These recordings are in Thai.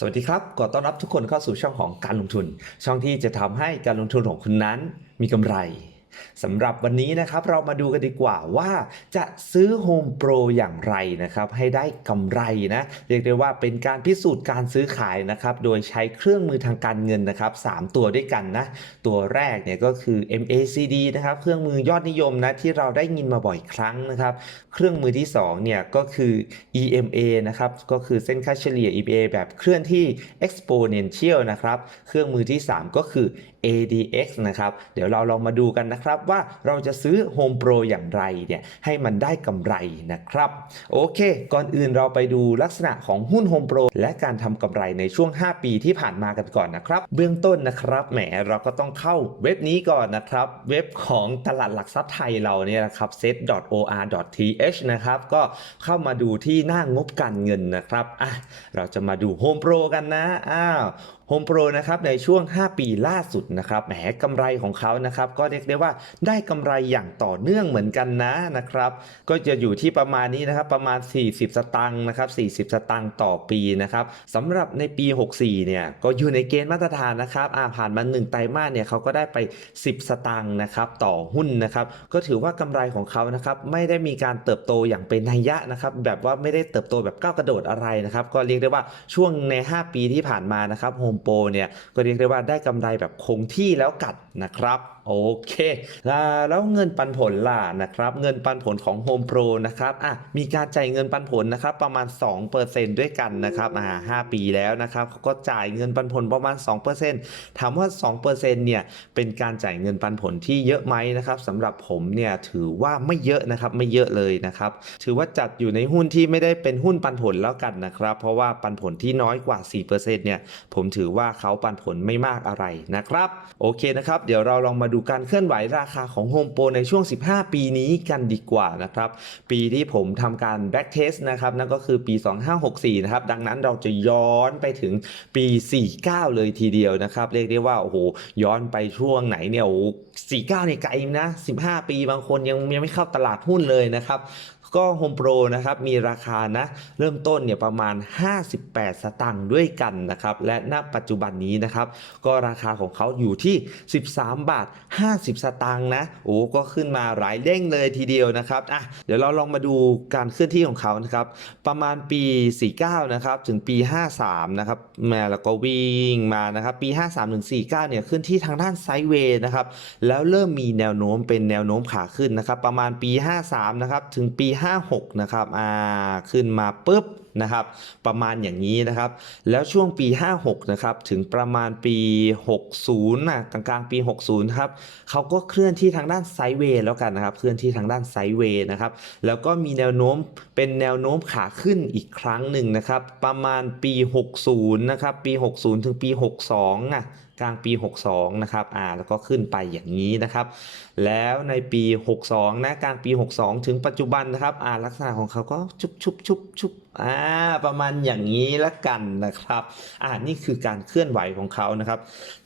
สวัสดีครับ ขอต้อนรับทุกคนเข้าสู่ช่องของการลงทุน ช่องที่จะทำให้การลงทุนของคุณนั้นมีกำไร สำหรับวันนี้นะครับเรามาดูกันดีกว่าว่าจะซื้อ Home Pro อย่างไรนะครับให้ได้กำไรนะเรียกได้ว่าเป็นการพิสูจน์การซื้อขายนะครับโดยใช้เครื่องมือทางการเงินนะครับสามตัวด้วยกันนะตัวแรกเนี่ยก็คือ MACD นะครับเครื่องมือยอดนิยมนะที่เราได้ยินมาบ่อยครั้งนะครับเครื่องมือที่2เนี่ยก็คือ EMA นะครับก็คือเส้นค่าเฉลี่ย EMA แบบเคลื่อนที่ exponential นะครับเครื่องมือที่ 3 ก็คือ ADX นะครับ เดี๋ยวเราลองมาดูกันนะครับว่าเราจะซื้อ Home Pro อย่างไรเนี่ยให้มันได้กำไรนะครับ โอเค ก่อนอื่นเราไปดูลักษณะของหุ้น Home Pro และการทำกำไรในช่วง 5 ปีที่ผ่านมากันก่อนนะครับ เบื้องต้นนะครับแหมเราก็ต้องเข้าเว็บนี้ก่อนนะครับ เว็บของตลาดหลักทรัพย์ไทยเราเนี่ยนะครับ set.or.th นะครับก็เข้ามาดูที่หน้างบการเงินนะครับอะเราจะมาดู Home Pro กันนะอ้าว Home Pro นะครับในช่วง 5 ปีล่าสุดนะครับแหมกำไรของเขานะครับก็เรียกได้ว่าได้กำไรอย่างต่อเนื่องเหมือนกันนะนะครับก็จะอยู่ที่ประมาณนี้นะครับประมาณ 40 สตังค์นะครับ40 สตังค์ต่อปีนะครับสำหรับในปี 64เนี่ยก็อยู่ในเกณฑ์มาตรฐานนะครับอ่าผ่านมา1ไตรมาสเนี่ยเขาก็ได้ไป 10 สตังค์นะครับต่อหุ้นนะครับก็ถือว่ากำไรของเขานะครับไม่ได้มีการเติบโตอย่างเป็นนัยยะนะครับแบบว่าไม่ได้เติบโตแบบก้าวกระโดดอะไรนะครับก็เรียกได้ว่าช่วงใน 5 ปีที่ผ่านมานะครับโฮมโปรเนี่ยก็เรียกได้ว่าได้กำไรแบบคงที่แล้วกัด นะครับโอเคแล้วเงินปันผลล่ะนะครับ เงินปันผลของ Home Pro นะครับอะมีการจ่ายเงินปันผลนะครับประมาณ 2%ด้วยกันนะครับอ่า5ปีแล้วนะครับเขาก็จ่ายเงินปันผลประมาณ 2%ถามว่า 2%เนี่ยเป็นการจ่ายเงินปันผลที่เยอะไหมนะครับสำหรับผมเนี่ยถือว่าไม่เยอะนะครับไม่เยอะเลยนะครับถือว่าจัดอยู่ในหุ้นที่ไม่ได้เป็นหุ้นปันผลแล้วกันนะครับ เพราะว่าปันผลที่น้อยกว่า 4%เนี่ยผมถือว่าเขาปันผลไม่มากอะไรนะครับ โอเคนะครับเดี๋ยวเราลองมาดูการเคลื่อนไหวราคาของ Home Pro ในช่วง 15 ปีนี้กันดีกว่านะครับปีที่ผมทำการ back test นะครับนั่นก็คือปี 2564 นะครับดังนั้นเราจะย้อนไปถึงปี 49 เลยทีเดียวนะครับเรียกได้ว่าโอ้โหย้อนไปช่วงไหนเนี่ยโอ้โห49เนี่ยไกลนะ 15 ปีบางคนยังยังไม่เข้าตลาดหุ้นเลยนะครับ ก็ Home Pro นะครับมีราคานะเริ่มต้นเนี่ยประมาณ 58 สตางค์ด้วยกันนะครับและณปัจจุบันนี้นะครับก็ราคาของเขาอยู่ที่ 13 บาท 50 สตางค์นะโอ้ก็ขึ้นมาหลายเด้งเลยทีเดียวนะครับอะเดี๋ยวเราลองมาดูการเคลื่อนที่ของเขานะครับประมาณปี 49 นะครับถึงปี 53 นะครับแม่แล้วก็วิ่งมานะครับปี 53ถึง49 เนี่ยขึ้นที่ทางด้านไซด์เวย์นะครับแล้วเริ่มมีแนวโน้มเป็นแนวโน้มขาขึ้นนะครับประมาณปี 53 นะครับถึงปี56นะครับอ่าขึ้นมาปุ๊บนะครับ ประมาณอย่างนี้นะครับ แล้วช่วงปี 56นะครับถึงประมาณปี 60นะกลางปี 60ครับเขาก็เคลื่อนที่ทางด้านไซด์เวย์แล้วกันนะครับ เคลื่อนที่ทางด้านไซด์เวย์นะครับ แล้วก็มีแนวโน้มเป็นแนวโน้มขาขึ้นอีกครั้งหนึ่งนะครับ ประมาณปี 60นะครับปี 60 ถึงปี 62อะ กลางปี 62 นะครับ อ่า แล้วก็ขึ้นไปอย่างนี้นะครับ แล้วในปี 62 นะ กลางปี 62 ถึงปัจจุบันนะครับ อ่า ลักษณะของเขาก็ชุบชุบชุบชุบอ่า ประมาณอย่างนี้ละกันนะครับ อ่า นี่คือการเคลื่อนไหวของเขานะครับ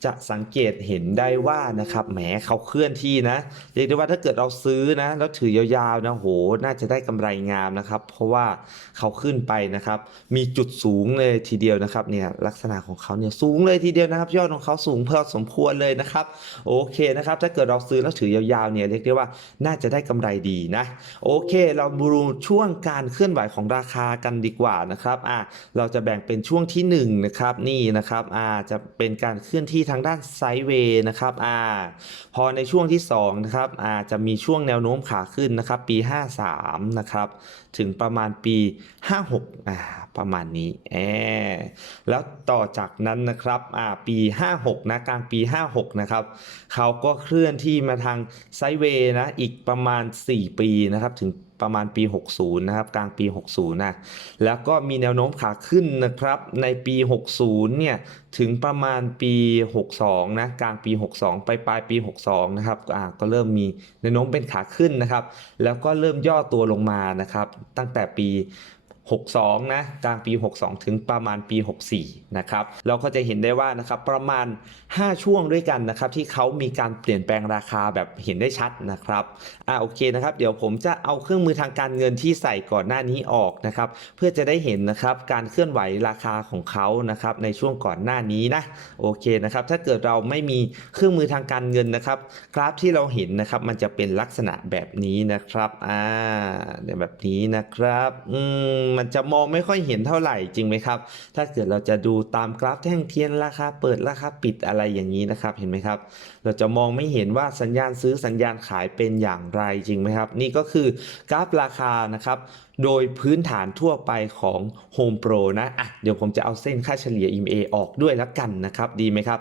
จะสังเกตเห็นได้ว่านะครับ แหมเขาเคลื่อนที่นะ เรียกได้ว่าถ้าเกิดเราซื้อนะ แล้วถือยาวๆนะ โห น่าจะได้กำไรงามนะครับ เพราะว่าเขาขึ้นไปนะครับ มีจุดสูงเลยทีเดียวนะครับ เนี่ย ลักษณะของเขาเนี่ยสูงเลยทีเดียวนะครับ ยอดของเขาสูงพอสมควรเลยนะครับโอเคนะครับถ้าเกิดเราซื้อแล้วถือยาวๆเนี่ยเรียกได้ว่าน่าจะได้กำไรดีนะโอเค เรามาดูช่วงการเคลื่อนไหวของราคากันดีกว่านะครับอ่าเราจะแบ่งเป็นช่วงที่1นะครับนี่นะครับอ่าจะเป็นการเคลื่อนที่ทางด้านไซด์เวย์นะครับอ่าพอในช่วงที่2นะครับอ่าจะมีช่วงแนวโน้มขาขึ้นนะครับปี 53นะครับ ถึงประมาณปี 56อ่าประมาณนี้แอแล้วต่อจากนั้นนะครับอ่าปี 56นะกลางปี 56นะครับเขาก็เคลื่อนที่มาทางไซเวย์นะอีกประมาณ 4 ปีนะครับถึง ประมาณปี 60 นะครับ กลางปี 60 นะ แล้วก็มีแนวโน้มขาขึ้นนะครับ ในปี 60 เนี่ย ถึงประมาณปี 62 นะ กลางปี 62 ไปปลายปี 62 นะครับอ่าก็เริ่มมีแนวโน้มเป็นขาขึ้นนะครับ แล้วก็เริ่มย่อตัวลงมานะครับ ตั้งแต่ปี 62 นะกลางปี 62 ถึงประมาณปี 64 นะครับ เราก็จะเห็นได้ว่านะครับประมาณ 5 ช่วงด้วยกันนะครับ ที่เขามีการเปลี่ยนแปลงราคาแบบเห็นได้ชัดนะครับอ่าโอเคนะครับ เดี๋ยวผมจะเอาเครื่องมือทางการเงินที่ใส่ก่อนหน้านี้ออกนะครับ เพื่อจะได้เห็นนะครับการเคลื่อนไหวราคาของเขานะครับในช่วงก่อนหน้านี้นะโอเคนะครับถ้าเกิดเราไม่มีเครื่องมือทางการเงินนะครับ กราฟที่เราเห็นนะครับมันจะเป็นลักษณะแบบนี้นะครับอ่าแบบนี้นะครับอืมมันจะมองไม่ค่อยเห็นเท่าไหร่จริงไหมครับ ถ้าเกิดเราจะดูตามกราฟแท่งเทียนราคาเปิดราคาปิดอะไรอย่างนี้นะครับเห็นไหมครับ เราจะมองไม่เห็นว่าสัญญาณซื้อสัญญาณขายเป็นอย่างไรจริงไหมครับ นี่ก็คือกราฟราคานะครับ โดยพื้นฐานทั่วไปของ Home Pro นะอะเดี๋ยวผมจะเอาเส้นค่าเฉลี่ย EMA ออกด้วยละกันนะครับ ดีไหมครับ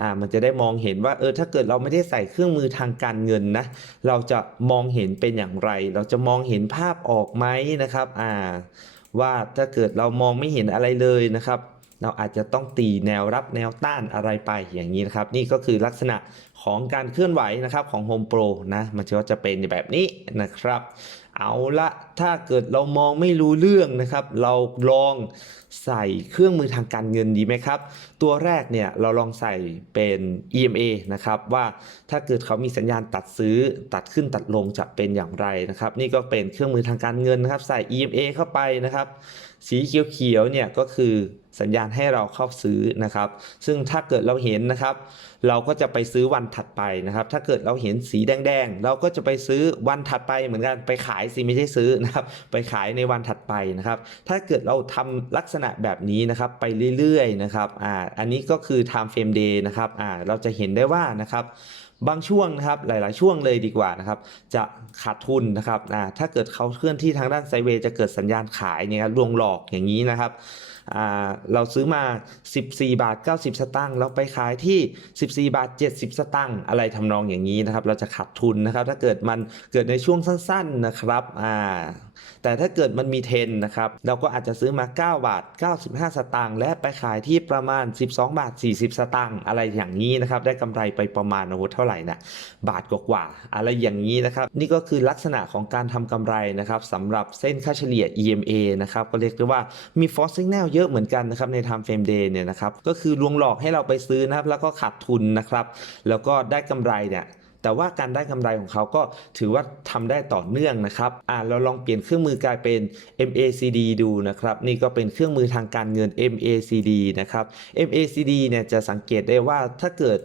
อ่ามันจะได้มองเห็นว่าเออถ้าเกิดเราไม่ได้ใส่เครื่องมือทางการเงินนะ เราจะมองเห็นเป็นอย่างไร เราจะมองเห็นภาพออกไหมนะครับอ่าว่าถ้าเกิดเรามองไม่เห็นอะไรเลยนะครับ เราอาจจะต้องตีแนวรับแนวต้านอะไรไปอย่างนี้นะครับ นี่ก็คือลักษณะของการเคลื่อนไหวนะครับของ Home Pro นะมันจะจะเป็นแบบนี้นะครับ เอาละถ้าเกิดเรามองไม่รู้เรื่องนะครับ เราลองใส่เครื่องมือทางการเงินดีไหมครับ ตัวแรกเนี่ยเราลองใส่เป็น EMA นะครับว่าถ้าเกิดเขามีสัญญาณตัดซื้อตัดขึ้นตัดลงจะเป็นอย่างไรนะครับ นี่ก็เป็นเครื่องมือทางการเงินนะครับ ใส่ EMA เข้าไปนะครับ สีเขียวๆเนี่ยก็คือ สัญญาณให้เราเข้าซื้อนะครับ ซึ่งถ้าเกิดเราเห็นนะครับ เราก็จะไปซื้อวันถัดไปนะครับ ถ้าเกิดเราเห็นสีแดงๆ เราก็จะไปซื้อวันถัดไปเหมือนกันไปขายสิไม่ใช่ซื้อนะครับ ไปขายในวันถัดไปนะครับ ถ้าเกิดเราทำลักษณะแบบนี้นะครับไปเรื่อยๆนะครับอ่าอันนี้ก็คือ time frame day นะครับอ่าเราจะเห็นได้ว่านะครับบางช่วงนะครับหลาย ๆ ช่วงเลยดีกว่านะครับ จะขาดทุนนะครับอ่าถ้าเกิดเขาเคลื่อนที่ทางด้านไซเวย์จะเกิดสัญญาณขายเนี่ยครับลวงหลอกอย่างนี้นะครับ เราซื้อมา 14 บาท 90 สตางค์เราไปขายที่ 14 บาท 70 สตางค์อะไรทำนองอย่างนี้นะครับ เราจะขาดทุนนะครับ ถ้าเกิดมันเกิดในช่วงสั้น ๆนะครับอ่า แต่ถ้าเกิดมันมีเทนนะครับ เราก็อาจจะซื้อมา 9 บาท 95 สตางค์และไปขายที่ประมาณ 12 บาท 40 สตางค์อะไรอย่างนี้นะครับ ได้กำไรไปประมาณโอ้โหเท่าไหร่นะบาทกว่าๆอะไรอย่างนี้นะครับ นี่ก็คือลักษณะของการทำกำไรนะครับสำหรับเส้นค่าเฉลี่ย EMA นะครับก็เรียกได้ว่ามี false signal เยอะเหมือนกันนะครับใน time frame day เนี่ยนะครับก็คือลวงหลอกให้เราไปซื้อนะครับแล้วก็ขาดทุนนะครับแล้วก็ได้กำไรเนี่ย แต่ว่าการได้กำไรของเขาก็ถือว่าทำได้ต่อเนื่องนะครับอ่าเราลองเปลี่ยนเครื่องมือกลายเป็น MACD ดูนะครับนี่ก็เป็นเครื่องมือทางการเงิน MACD นะครับ MACD เนี่ยจะสังเกตได้ว่าถ้าเกิด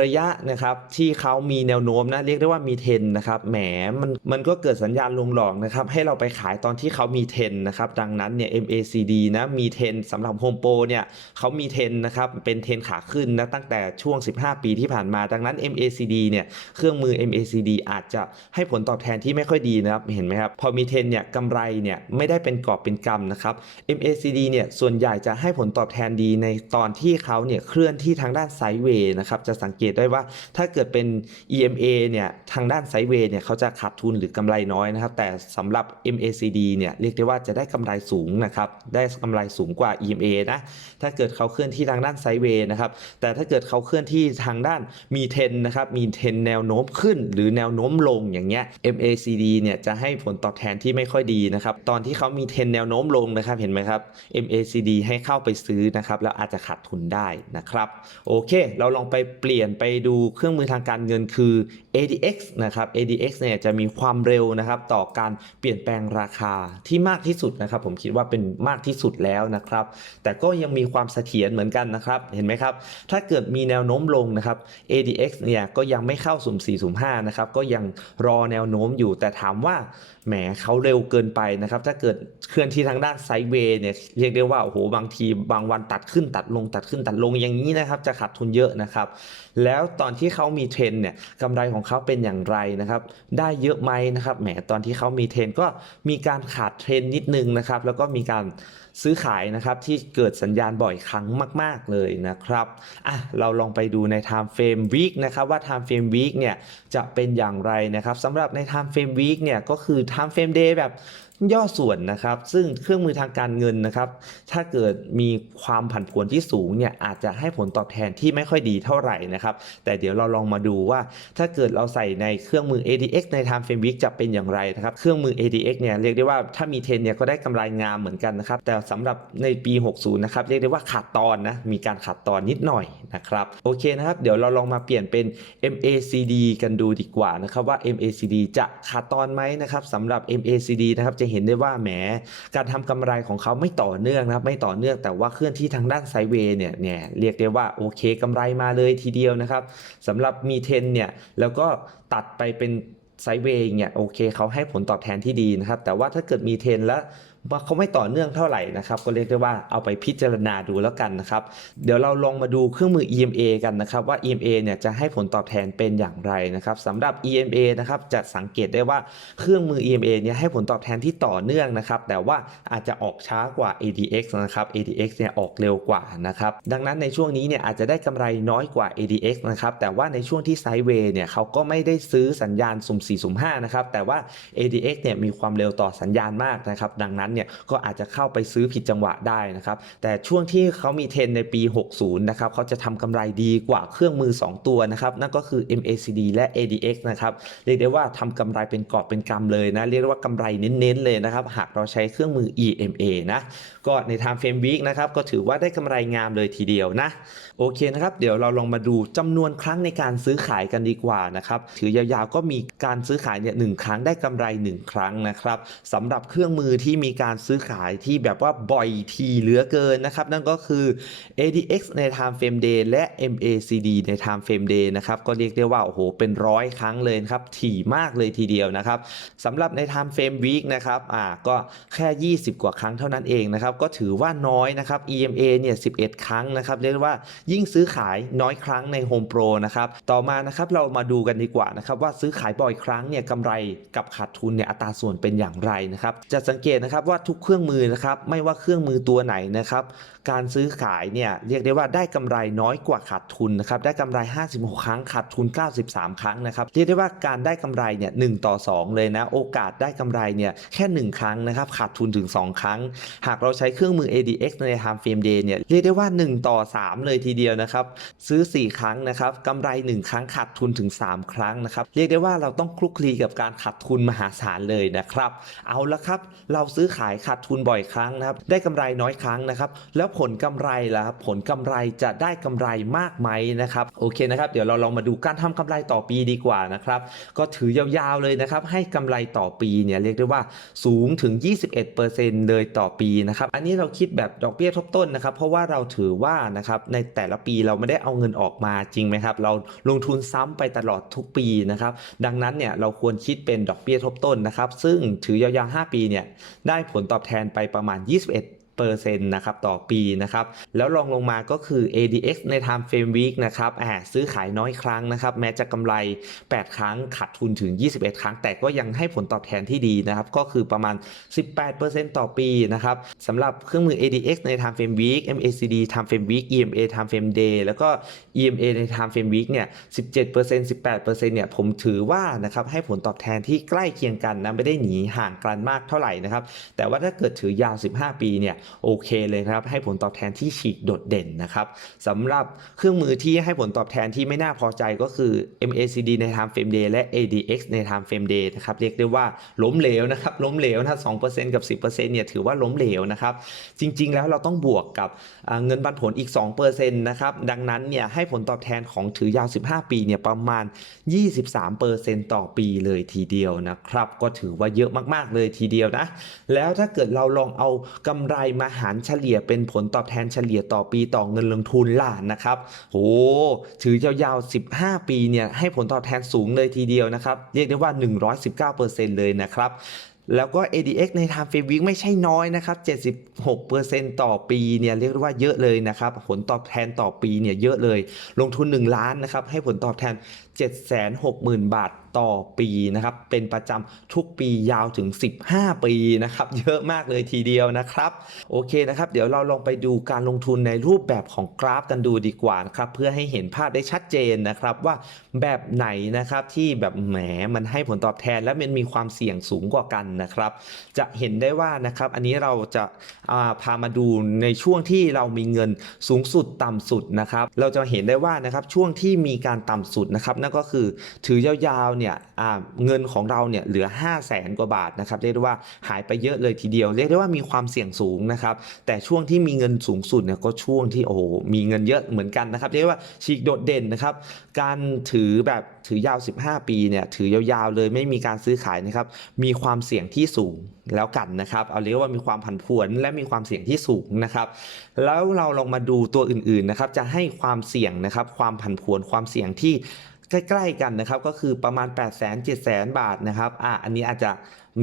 ระยะนะครับที่เขามีแนวโน้มนะเรียกได้ว่ามีเทนนะครับแหมมันมันก็เกิดสัญญาณลงหลอกนะครับให้เราไปขายตอนที่เขามีเทนนะครับดังนั้นเนี่ย MACD นะมีเทนสำหรับ Home Pro เนี่ยเขามีเทนนะครับเป็นเทนขาขึ้นนะตั้งแต่ช่วง 15 ปีที่ผ่านมา ดังนั้น MACD เนี่ยเครื่องมือ MACD อาจจะให้ผลตอบแทนที่ไม่ค่อยดีนะครับเห็นไหมครับพอมีเทนเนี่ยกำไรเนี่ยไม่ได้เป็นกอบเป็นกำนะครับ MACD เนี่ยส่วนใหญ่จะให้ผลตอบแทนดีในตอนที่เขาเนี่ยเคลื่อนที่ทางด้านไซด์เวย์นะครับจะสังเกตได้ว่าถ้าเกิดเป็น EMA เนี่ยทางด้านไซด์เวย์เนี่ยเขาจะขาดทุนหรือกำไรน้อยนะครับ แต่สำหรับ MACD เนี่ยเรียกได้ว่าจะได้กำไรสูงนะครับได้กำไรสูงกว่า EMA นะถ้าเกิดเขาเคลื่อนที่ทางด้านไซด์เวย์นะครับแต่ถ้าเกิดเขาเคลื่อนที่ทางด้านมีเทนนะครับมีเทนแนวโน้้มขึ้น หรือแนวโน้มลงอย่างเงี้ย MACD เนี่ยจะให้ผลตอบแทนที่ไม่ค่อยดีนะครับตอนที่เขามีเทนแนวโน้มลงนะครับเห็นไหมครับ MACD ให้เข้าไปซื้อนะครับแล้วอาจจะขาดทุนได้นะครับโอเค เราลองไปเปลี่ยนไปดูเครื่องมือทางการเงินคือ ADX นะครับ ADX เนี่ยจะมีความเร็วนะครับต่อการเปลี่ยนแปลงราคาที่มากที่สุดนะครับ ผมคิดว่าเป็นมากที่สุดแล้วนะครับ แต่ก็ยังมีความเสถียรเหมือนกันนะครับ เห็นไหมครับ ถ้าเกิดมีแนวโน้มลงนะครับ ADX เนี่ยก็ยังไม่เข้าสุ่ม4สุ่ม5นะครับก็ยังรอแนวโน้มอยู่ แต่ถามว่าแหมเขาเร็วเกินไปนะครับ ถ้าเกิดเคลื่อนที่ทางด้านไซด์เวย์เนี่ยเรียกได้ว่าโอ้โหบางทีบางวันตัดขึ้นตัดลงตัดขึ้นตัดลงอย่างนี้นะครับ จะขาดทุนเยอะนะครับ แล้วตอนที่เขามีเทรนเนี่ยกำไรของเขาเป็นอย่างไรนะครับ ได้เยอะไหมนะครับแหมตอนที่เขามีเทรนก็มีการขาดเทรนนิดนึงนะครับ แล้วก็มีการ ซื้อขายนะครับที่เกิดสัญญาณบ่อยครั้งมาก ๆ เลยนะครับอะเราลองไปดูใน time frame week นะครับว่า time frame week เนี่ยจะเป็นอย่างไรนะครับสำหรับใน time frame week เนี่ยก็คือ time frame day แบบ ย่อส่วนนะครับ ซึ่งเครื่องมือทางการเงินนะครับ ถ้าเกิดมีความผันผวนที่สูงเนี่ยอาจจะให้ผลตอบแทนที่ไม่ค่อยดีเท่าไหร่นะครับ แต่เดี๋ยวเราลองมาดูว่า ถ้าเกิดเราใส่ในเครื่องมือ ADX ใน Time Frame Week จะเป็นอย่างไรนะครับ เครื่องมือ ADX เนี่ยเรียกได้ว่าถ้ามีเทรนเนี่ยก็ได้กำไรงามเหมือนกันนะครับ แต่สำหรับในปี 60 นะครับ เรียกได้ว่าขาดตอนนะ มีการขาดตอนนิดหน่อยนะครับ โอเคนะครับ เดี๋ยวเราลองมาเปลี่ยนเป็น MACD กันดูดีกว่านะครับว่า MACD จะขาดตอนไหมนะครับสำหรับ MACD นะครับจะเห็นได้ว่าแหมการทำกำไรของเขาไม่ต่อเนื่องนะครับไม่ต่อเนื่องแต่ว่าเคลื่อนที่ทางด้านไซเวย์เนี่ยเนี่ยเรียกได้ว่าโอเคกำไรมาเลยทีเดียวนะครับสำหรับมีเทนเนี่ยแล้วก็ตัดไปเป็นไซเวย์เนี่ยโอเคเขาให้ผลตอบแทนที่ดีนะครับแต่ว่าถ้าเกิดมีเทนแล้ว ว่าเขาไม่ต่อเนื่องเท่าไหร่นะครับ ก็เรียกได้ว่าเอาไปพิจารณาดูแล้วกันนะครับ เดี๋ยวเราลองมาดูเครื่องมือ EMA กันนะครับ ว่า EMA เนี่ยจะให้ผลตอบแทนเป็นอย่างไรนะครับสำหรับ EMA นะครับจะสังเกตได้ว่าเครื่องมือ EMA เนี่ยให้ผลตอบแทนที่ต่อเนื่องนะครับ แต่ว่าอาจจะออกช้ากว่า ADX นะครับ ADX เนี่ยออกเร็วกว่านะครับ ดังนั้นในช่วงนี้เนี่ยอาจจะได้กำไรน้อยกว่า ADX นะครับ แต่ว่าในช่วงที่ไซด์เวย์เนี่ยเขาก็ไม่ได้ซื้อสัญญาณสุ่ม4สุ่ม5นะครับ แต่ว่า ADX เนี่ยมีความเร็วต่อสัญญาณมากนะครับ ดังนั้นเนี่ยก็อาจจะเข้าไปซื้อผิดจังหวะได้นะครับ แต่ช่วงที่เขามีเทรนในปี 60 นะครับเขาจะทำกำไรดีกว่าเครื่องมือ 2 ตัวนะครับ นั่นก็คือ MACD และ ADX นะครับ เรียกได้ว่าทำกำไรเป็นกอบเป็นกำเลยนะ เรียกว่ากำไรเน้นๆเลยนะครับ หากเราใช้เครื่องมือ EMA นะ ก็ใน Time Frame Week นะครับ ก็ถือว่าได้กำไรงามเลยทีเดียวนะ โอเคนะครับ เดี๋ยวเราลองมาดูจำนวนครั้งในการซื้อขายกันดีกว่านะครับ ถือยาวๆก็มีการซื้อขายเนี่ยหนึ่งครั้งได้กำไร 1 ครั้งนะครับสำหรับเครื่องมือที่มีการการซื้อขายที่แบบว่าบ่อยทีเหลือเกินนะครับ นั่นก็คือ ADX ใน Time Frame Day และ MACD ใน Time Frame Day นะครับ ก็เรียกได้ว่า โอ้โห เป็นร้อยครั้งเลยครับ ถี่มากเลยทีเดียวนะครับสำหรับใน Time Frame Week นะครับ อ่า ก็แค่ 20 กว่าครั้งเท่านั้นเองนะครับ ก็ถือว่าน้อยนะครับ EMA เนี่ย 11 ครั้งนะครับ เรียกว่ายิ่งซื้อขายน้อยครั้งใน Home Pro นะครับ ต่อมานะครับ เรามาดูกันดีกว่านะครับ ว่าซื้อขายบ่อยครั้งเนี่ยกำไรกับขาดทุนเนี่ย อัตราส่วนเป็นอย่างไรนะครับ จะสังเกตนะครับว่าว่าทุกเครื่องมือนะครับไม่ว่าเครื่องมือตัวไหนนะครับการซื้อขายเนี่ยเรียกได้ว่าได้กำไรน้อยกว่าขาดทุนนะครับได้กำไร 56 ครั้งขาดทุน 93 ครั้งนะครับเรียกได้ว่าการได้กำไรเนี่ย1ต่อ 2 เลยนะโอกาสได้กำไรเนี่ยแค่ 1 ครั้งนะครับขาดทุนถึง 2 ครั้ง หากเราใช้เครื่องมือ ADX ใน Time Frame Day เนี่ยเรียกได้ว่า 1 ต่อ 3 เลยทีเดียวนะครับซื้อ 4 ครั้งนะครับกำไร 1 ครั้งขาดทุนถึง 3 ครั้งนะครับเรียกได้ว่าเราต้องคลุกคลีกับการขาดทุนมหาศาลเลยนะครับ เอาละครับ เราซื้อขายขาดทุนบ่อยครั้งนะครับ ได้กำไรน้อยครั้งนะครับ แล้วผลกำไรล่ะครับผลกำไรจะได้กำไรมากไหมนะครับ โอเคนะครับ เดี๋ยวเราลองมาดูการทำกำไรต่อปีดีกว่านะครับ ก็ถือยาวๆเลยนะครับ ให้กำไรต่อปีเนี่ยเรียกได้ว่าสูงถึง 21%เลยต่อปีนะครับ อันนี้เราคิดแบบดอกเบี้ยทบต้นนะครับ เพราะว่าเราถือว่านะครับในแต่ละปีเราไม่ได้เอาเงินออกมาจริงไหมครับ เราลงทุนซ้ำไปตลอดทุกปีนะครับ ดังนั้นเนี่ยเราควรคิดเป็นดอกเบี้ยทบต้นนะครับ ซึ่งถือยาวๆ5 ปีเนี่ยได้ผลตอบแทนไปประมาณ 21 ปอร์เซ็นต์นะครับต่อปีนะครับแล้วรองลงมาก็คือ ADX ใน Time Frame Week นะครับอ่าซื้อขายน้อยครั้งนะครับแม้จะกำไร 8 ครั้งขาดทุนถึง 21 ครั้ง แต่ก็ยังให้ผลตอบแทนที่ดีนะครับก็คือประมาณ 18%ต่อปีนะครับสำหรับเครื่องมือ ADX ใน Time Frame Week MACD Time Frame Week EMA Time Frame Day แล้วก็ EMA ใน Time Frame Week เนี่ย 17% 18%เนี่ยผมถือว่านะครับให้ผลตอบแทนที่ใกล้เคียงกันนะไม่ได้หนีห่างกันมากเท่าไหร่นะครับแต่ว่าถ้าเกิดถือยาว 15 ปีเนี่ยโอเคเลยนะครับ ให้ผลตอบแทนที่ฉีกโดดเด่นนะครับสำหรับเครื่องมือที่ให้ผลตอบแทนที่ไม่น่าพอใจก็คือ MACD ใน Time Frame Day และ ADX ใน Time Frame Day นะครับเรียกได้ว่าล้มเหลวนะครับล้มเหลวนะ2%กับ 10%เนี่ยถือว่าล้มเหลวนะครับจริงๆแล้วเราต้องบวกกับเงินปันผลอีก2%นะครับดังนั้นเนี่ยให้ผลตอบแทนของถือยาว 15 ปีเนี่ยประมาณ 23%ต่อปีเลยทีเดียวนะครับก็ถือว่าเยอะมากๆเลยทีเดียวนะแล้วถ้าเกิดเราลองเอากำไรมาหารเฉลี่ยเป็นผลตอบแทนเฉลี่ยต่อปีต่อเงินลงทุนล่ะนะครับโหถือยาวๆ 15 ปีเนี่ยให้ผลตอบแทนสูงเลยทีเดียวนะครับ เรียกได้ว่า 119%เลยนะครับแล้วก็ ADX ใน Time Frame Week ไม่ใช่น้อยนะครับ 76%ต่อปีเนี่ยเรียกได้ว่าเยอะเลยนะครับ ผลตอบแทนต่อปีเนี่ยเยอะเลย ลงทุน 1 ล้านนะครับให้ผลตอบแทน 760,000 บาทต่อปีนะครับ เป็นประจำทุกปียาวถึง 15 ปีนะครับ เยอะมากเลยทีเดียวนะครับ โอเคนะครับ เดี๋ยวเราลองไปดูการลงทุนในรูปแบบของกราฟกันดูดีกว่านะครับ เพื่อให้เห็นภาพได้ชัดเจนนะครับว่าแบบไหนนะครับที่แบบแหมมันให้ผลตอบแทนและมันมีความเสี่ยงสูงกว่ากันนะครับ จะเห็นได้ว่านะครับ อันนี้เราจะาพามาดูในช่วงที่เรามีเงินสูงสุดต่ำสุดนะครับ เราจะเห็นได้ว่านะครับช่วงที่มีการต่ำสุดนะครับนั่นก็คือถือยาวๆเนี่ยเงินของเราเนี่ยเหลือ 5 0 0แสนกว่าบาทนะครับเรียกได้ว่าหายไปเยอะเลยทีเดียว เรียกได้ว่ามีความเสี่ยงสูงนะครับแต่ช่วงที่มีเงินสูงสุดเนี่ยก็ช่วงที่โอ้มีเงินเยอะเหมือนกันนะครับเรียกว่าฉีกโดดเด่นนะครับการถือแบบถือยาว 15 ปีเนี่ยถือยาวๆเลยไม่มีการซื้อขายนะครับมีความเสี่ยงที่สูงแล้วกันนะครับเอาเรียกว่ามีความผันผวนและมีความเสี่ยงที่สูงนะครับแล้วเราลองมาดูตัวอื่นๆนะครับจะให้ความเสี่ยงนะครับความผันผวนความเสี่ยงที่ ใกล้ๆกันนะครับก็คือประมาณ 8 0 0 0 0 0 7 0 0 0 0บาทนะครับอะอันนี้อาจจะ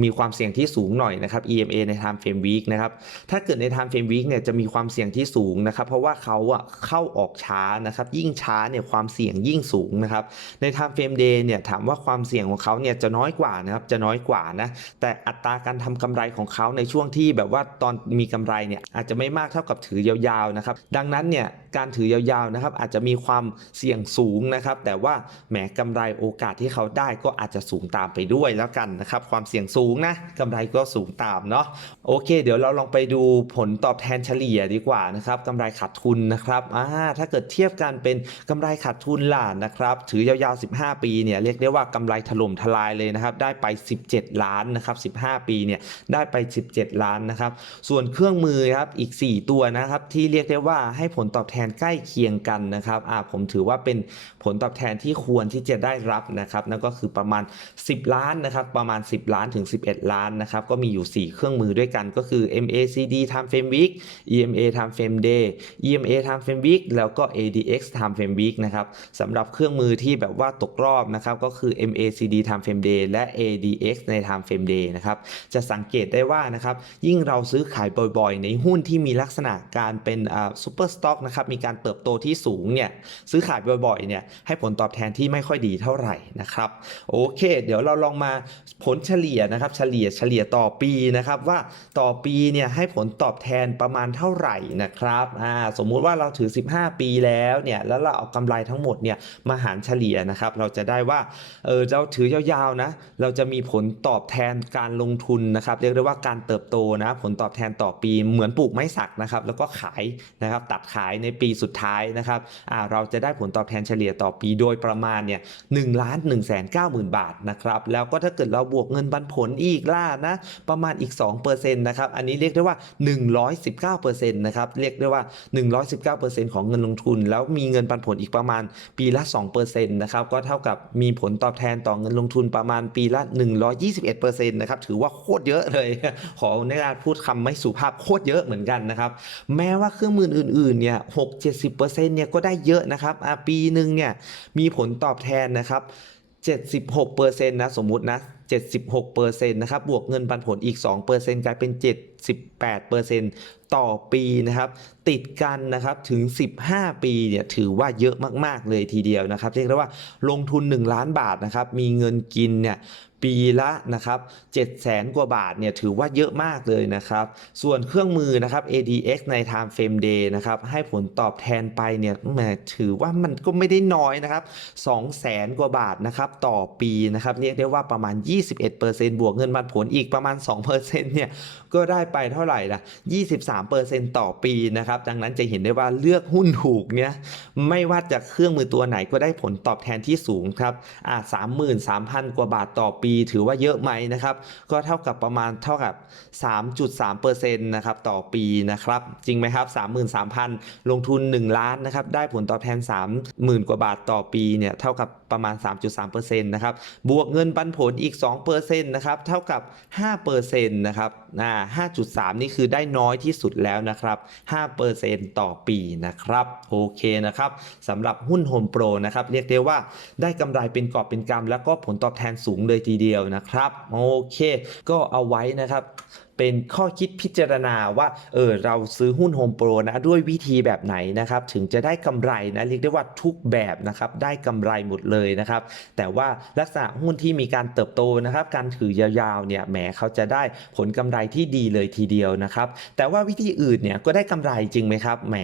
มีความเสี่ยงที่สูงหน่อยนะครับ EMA ใน time frame week นะครับ ถ้าเกิดใน time frame week เนี่ยจะมีความเสี่ยงที่สูงนะครับ เพราะว่าเขาอะเข้าออกช้านะครับ ยิ่งช้าเนี่ยความเสี่ยงยิ่งสูงนะครับ ใน time frame day เนี่ยถามว่าความเสี่ยงของเขาเนี่ยจะน้อยกว่านะครับจะน้อยกว่านะ แต่อัตราการทำกำไรของเขาในช่วงที่แบบว่าตอนมีกำไรเนี่ยอาจจะไม่มากเท่ากับถือยาวๆนะครับ ดังนั้นเนี่ยการถือยาวๆนะครับอาจจะมีความเสี่ยงสูงนะครับ แต่ว่าแหมกำไรโอกาสที่เขาได้ก็อาจจะสูงตามไปด้วยแล้วกันนะครับ ความเสี่ยงสูงูงนะกำไรก็สูงตามเนาะโอเค เดี๋ยวเราลองไปดูผลตอบแทนเฉลี่ยดีกว่านะครับกำไรขาดทุนนะครับอ่าถ้าเกิดเทียบกันเป็นกำไรขาดทุนล่ะนะครับถือยาวๆ 15 ปีเนี่ยเรียกได้ว่ากำไรถล่มทลายเลยนะครับได้ไป 17 ล้านนะครับ15 ปีเนี่ยได้ไป 17 ล้านนะครับส่วนเครื่องมือครับอีก 4 ตัวนะครับที่เรียกได้ว่าให้ผลตอบแทนใกล้เคียงกันนะครับอ่าผมถือว่าเป็นผลตอบแทนที่ควรที่จะได้รับนะครับนั่นก็คือประมาณ 10 ล้านนะครับประมาณ 10 ล้านถึง11ล้านนะครับก็มีอยู่ 4 เครื่องมือด้วยกันก็คือ MACD Time Frame Week EMA Time Frame Day EMA Time Frame Week แล้วก็ ADX Time Frame Week นะครับสำหรับเครื่องมือที่แบบว่าตกรอบนะครับก็คือ MACD Time Frame Day และ ADX ใน Time Frame Day นะครับจะสังเกตได้ว่านะครับยิ่งเราซื้อขายบ่อยๆ ในหุ้นที่มีลักษณะการเป็นอ่าซูเปอร์สต็อกนะครับมีการเติบโตที่สูงเนี่ยซื้อขายบ่อยๆเนี่ยให้ผลตอบแทนที่ไม่ค่อยดีเท่าไหร่นะครับโอเค เดี๋ยวเราลองมาผลเฉลี่ยนะครับเฉลี่ยเฉลี่ยต่อปีนะครับว่าต่อปีเนี่ยให้ผลตอบแทนประมาณเท่าไหร่นะครับอ่าสมมุติว่าเราถือ 15 ปีแล้วเนี่ยแล้วเราเอากำไรทั้งหมดเนี่ยมาหารเฉลี่ยนะครับเราจะได้ว่าเออเราถือยาวๆนะเราจะมีผลตอบแทนการลงทุนนะครับเรียกได้ว่าการเติบโตนะผลตอบแทนต่อปีเหมือนปลูกไม้สักนะครับแล้วก็ขายนะครับตัดขายในปีสุดท้ายนะครับอ่าเราจะได้ผลตอบแทนเฉลี่ยต่อปีโดยประมาณเนี่ยหนึ่งล้านหนึ่งแสนเก้าหมื่นบาทนะครับแล้วก็ถ้าเกิดเราบวกเงินปันผลอีกล่านะ ประมาณอีก2%นะครับ อันนี้เรียกได้ว่า 119%นะครับ เรียกได้ว่า 119%ของเงินลงทุน แล้วมีเงินปันผลอีกประมาณปีละ2%นะครับ ก็เท่ากับมีผลตอบแทนต่อเงินลงทุนประมาณปีละ 121%นะครับ ถือว่าโคตรเยอะเลย ขอในการพูดคำไม่สุภาพโคตรเยอะเหมือนกันนะครับ แม้ว่าเครื่องมืออื่นๆ เนี่ย6-70%เนี่ยก็ได้เยอะนะครับปีหนึ่งเนี่ยมีผลตอบแทนนะครับ76%นะสมมุตินะ 76%นะครับบวกเงินปันผลอีก 2%กลายเป็น 78%ต่อปีนะครับ ติดกันนะครับถึง 15 ปีเนี่ยถือว่าเยอะมาก ๆ เลยทีเดียวนะครับ เรียกได้ว่าลงทุน 1 ล้านบาทนะครับ มีเงินกินเนี่ยปีละนะครับ7แสนกว่าบาทเนี่ยถือว่าเยอะมากเลยนะครับ ส่วนเครื่องมือนะครับ ADX ใน Time Frame Day นะครับให้ผลตอบแทนไปเนี่ยแหมถือว่ามันก็ไม่ได้น้อยนะครับ2แสนกว่าบาทนะครับต่อปีนะครับเรียกได้ว่าประมาณ21%บวกเงินปันผลอีกประมาณ2%เนี่ยก็ได้ไปเท่าไหร่ล่ะ 23%ต่อปีนะครับ ดังนั้นจะเห็นได้ว่าเลือกหุ้นถูกเนี่ยไม่ว่าจะเครื่องมือตัวไหนก็ได้ผลตอบแทนที่สูงครับอ่า33,000กว่าบาทต่อปี ถือว่าเยอะไหมนะครับ ก็เท่ากับประมาณเท่ากับ 3.3%นะครับต่อปีนะครับ จริงไหมครับ 33,000 ลงทุน 1 ล้านนะครับ ได้ผลตอบแทน 30,000 กว่าบาทต่อปีเนี่ยเท่ากับ ประมาณ 3.3%นะครับบวกเงินปันผลอีก2%นะครับเท่ากับ 5%นะครับอ่า5.3 นี่คือได้น้อยที่สุดแล้วนะครับ 5%ต่อปีนะครับโอเคนะครับสำหรับหุ้นโฮมโปรนะครับเรียกได้ว่าได้กำไรเป็นกอบเป็นกำแล้วก็ผลตอบแทนสูงเลยทีเดียวนะครับโอเค ก็เอาไว้นะครับ เป็นข้อคิดพิจารณาว่าเออเราซื้อหุ้นโฮมโปรนะด้วยวิธีแบบไหนนะครับถึงจะได้กำไรนะเรียกได้ว่าทุกแบบนะครับได้กำไรหมดเลยนะครับแต่ว่าลักษณะหุ้นที่มีการเติบโตนะครับการถือยาวๆเนี่ยแหมเขาจะได้ผลกำไรที่ดีเลยทีเดียวนะครับแต่ว่าวิธีอื่นเนี่ยก็ได้กำไรจริงไหมครับแหม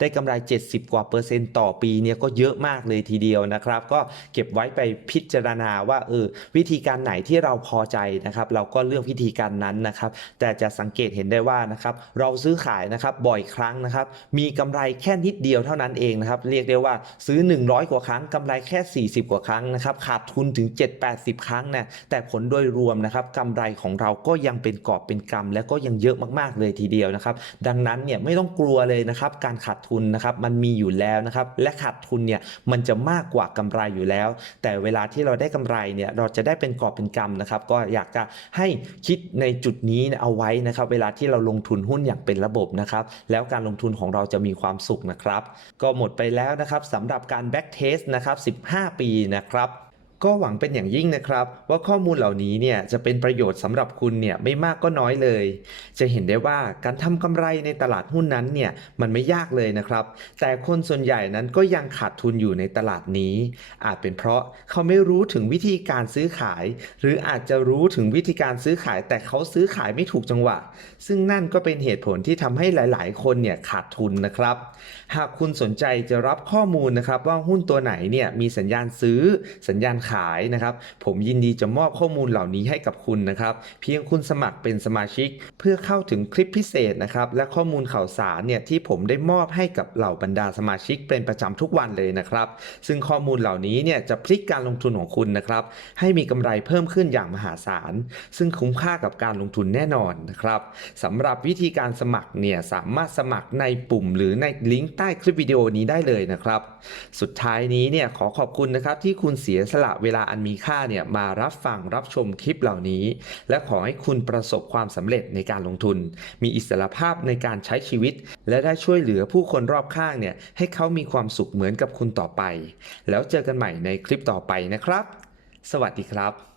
ได้กำไร 70 กว่าเปอร์เซ็นต์ต่อปีเนี่ยก็เยอะมากเลยทีเดียวนะครับก็เก็บไว้ไปพิจารณาว่าเออวิธีการไหนที่เราพอใจนะครับเราก็เลือกวิธีการนั้นนะครับแต่จะสังเกตเห็นได้ว่านะครับเราซื้อขายนะครับบ่อยครั้งนะครับมีกำไรแค่นิดเดียวเท่านั้นเองนะครับเรียกได้ว่าซื้อ 100 กว่าครั้งกำไรแค่ 40 กว่าครั้งนะครับขาดทุนถึง 7-80 ครั้งนะแต่ผลโดยรวมนะครับกำไรของเราก็ยังเป็นกอบเป็นกำและก็ยังเยอะมากๆเลยทีเดียวนะครับดังนั้นเนี่ยไม่ต้องกลัวเลยนะครับการขาดทุนนะครับมันมีอยู่แล้วนะครับและขาดทุนเนี่ยมันจะมากกว่ากำไรอยู่แล้ว แต่เวลาที่เราได้กำไรเนี่ยเราจะได้เป็นกอบเป็นกำนะครับก็อยากจะให้คิดในจุดนี้เอาไว้นะครับ เวลาที่เราลงทุนหุ้นอย่างเป็นระบบนะครับ แล้วการลงทุนของเราจะมีความสุขนะครับ ก็หมดไปแล้วนะครับสำหรับการแบ็กเทสนะครับ 15 ปีนะครับ ก็หวังเป็นอย่างยิ่งนะครับ ว่าข้อมูลเหล่านี้เนี่ยจะเป็นประโยชน์สำหรับคุณเนี่ยไม่มากก็น้อยเลย จะเห็นได้ว่าการทำกำไรในตลาดหุ้นนั้นเนี่ยมันไม่ยากเลยนะครับ แต่คนส่วนใหญ่นั้นก็ยังขาดทุนอยู่ในตลาดนี้ อาจเป็นเพราะเขาไม่รู้ถึงวิธีการซื้อขาย หรืออาจจะรู้ถึงวิธีการซื้อขาย แต่เขาซื้อขายไม่ถูกจังหวะ ซึ่งนั่นก็เป็นเหตุผลที่ทำให้หลาย ๆ คนเนี่ยขาดทุนนะครับ หากคุณสนใจจะรับข้อมูลนะครับว่าหุ้นตัวไหนเนี่ยมีสัญญาณซื้อสัญญาณขายนะครับ ผมยินดีจะมอบข้อมูลเหล่านี้ให้กับคุณนะครับ เพียงคุณสมัครเป็นสมาชิก เพื่อเข้าถึงคลิปพิเศษนะครับและข้อมูลข่าวสารเนี่ยที่ผมได้มอบให้กับเหล่าบรรดาสมาชิกเป็นประจำทุกวันเลยนะครับ ซึ่งข้อมูลเหล่านี้เนี่ยจะพลิกการลงทุนของคุณนะครับ ให้มีกำไรเพิ่มขึ้นอย่างมหาศาล ซึ่งคุ้มค่ากับการลงทุนแน่นอนนะครับสำหรับวิธีการสมัครเนี่ยสามารถสมัครในปุ่ม หรือในลิงก์ใต้คลิปวิดีโอนี้ได้เลยนะครับ สุดท้ายนี้เนี่ยขอขอบคุณนะครับที่คุณเสียสละเวลาอันมีค่าเนี่ยมารับฟังรับชมคลิปเหล่านี้ และขอให้คุณประสบความสำเร็จในการลงทุน มีอิสรภาพในการใช้ชีวิต และได้ช่วยเหลือผู้คนรอบข้างเนี่ยให้เขามีความสุขเหมือนกับคุณต่อไป แล้วเจอกันใหม่ในคลิปต่อไปนะครับ สวัสดีครับ